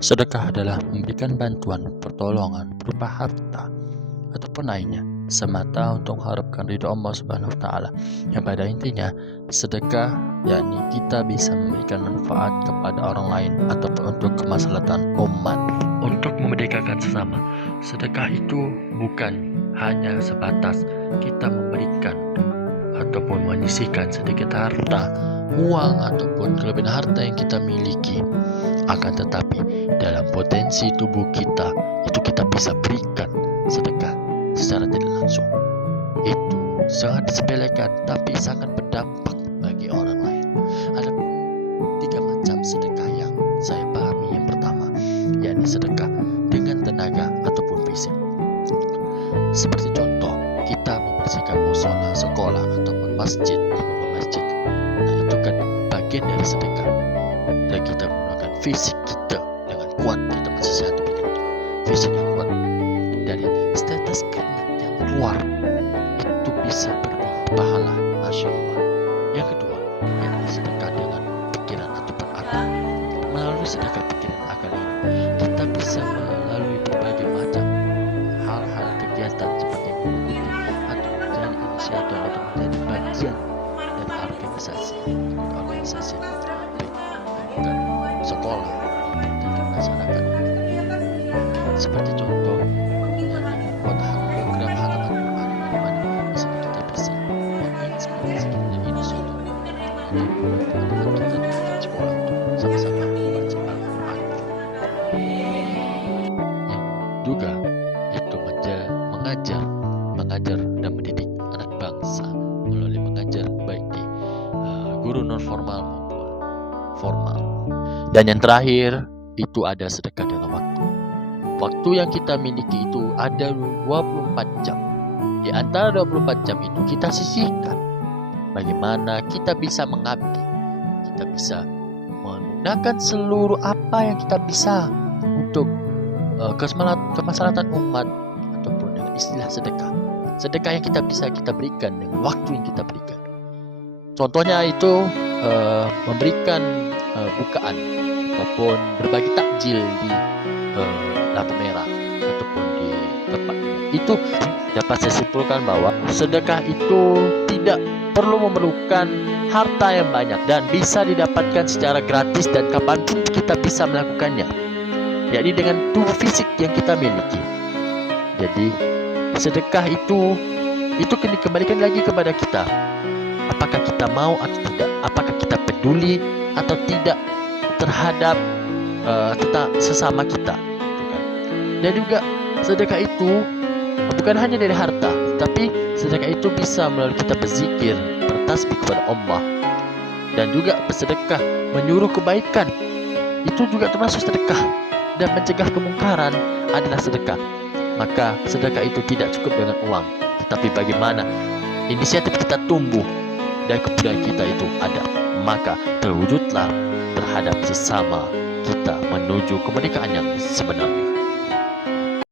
Sedekah adalah memberikan bantuan pertolongan berupa harta ataupun lainnya semata untuk mengharapkan ridho Allah Subhanahu wa taala. Yang pada intinya sedekah yakni kita bisa memberikan manfaat kepada orang lain ataupun untuk kemaslahatan umat, untuk memerdekakan sesama. Sedekah itu bukan hanya sebatas kita memberikan ataupun menyisihkan sedikit harta, uang ataupun kelebihan harta yang kita miliki, akan tetapi dalam potensi tubuh kita itu kita bisa berikan sedekah secara tidak langsung. Itu sangat disepelekan tapi sangat berdampak bagi orang lain. Ada 3 macam sedekah yang saya pahami. Yang pertama yakni sedekah dengan tenaga ataupun fisik. Seperti contoh, kita membersihkan musola, sekolah ataupun masjid, membangun masjid. Nah, itu kan bagian dari sedekah. Dan kita menggunakan fisik kita dengan kuat, kita masih sehat dengan fisik yang kuat. Dari status keringat yang keluar itu bisa berbuah pahala, masya Allah. Yang kedua, yakni sedekah dengan pikiran ataupun akal. Melalui sedekah pikiran akal ini, kita bisa melalui berbagai macam hal-hal kegiatan seperti mengikuti atau menjadi inisiator atau menjadi bagian dari organisasi bukan sekolah pendidikan masyarakat. Seperti contoh program halaman rumah di mana di sini kita bisa menginspirasi ini suatu teman-teman kita di sekolah untuk sama-sama membaca Al-Quran. Yang juga itu mengajar dan mendidik anak bangsa melalui mengajar baik di guru non formal maupun formal. Dan yang terakhir itu ada sedekah dengan waktu. Waktu yang kita miliki itu ada 24 jam. Di antara 24 jam itu kita sisihkan bagaimana kita bisa mengabdi. Kita bisa menggunakan seluruh apa yang kita bisa untuk kemaslahatan umat ataupun dengan istilah sedekah. Sedekah yang kita bisa kita berikan dengan waktu yang kita berikan. Contohnya itu memberikan bukaan ataupun berbagi takjil di lampu merah ataupun di tempat itu. Dapat saya simpulkan bahwa sedekah itu tidak perlu memerlukan harta yang banyak dan bisa didapatkan secara gratis dan kapanpun kita bisa melakukannya, yakni dengan tubuh fisik yang kita miliki. Jadi sedekah itu dikembalikan lagi kepada kita. Apakah kita mau atau tidak? Apakah kita peduli atau tidak terhadap sesama kita? Dan juga sedekah itu bukan hanya dari harta, tapi sedekah itu bisa melalui kita berzikir, bertasbih kepada Allah, dan juga bersedekah menyuruh kebaikan. Itu juga termasuk sedekah, dan mencegah kemungkaran adalah sedekah. Maka sedekah itu tidak cukup dengan uang, tetapi bagaimana inisiatif kita tumbuh dan kebudayaan kita itu ada, maka terwujudlah terhadap sesama kita menuju kemerdekaan yang sebenarnya.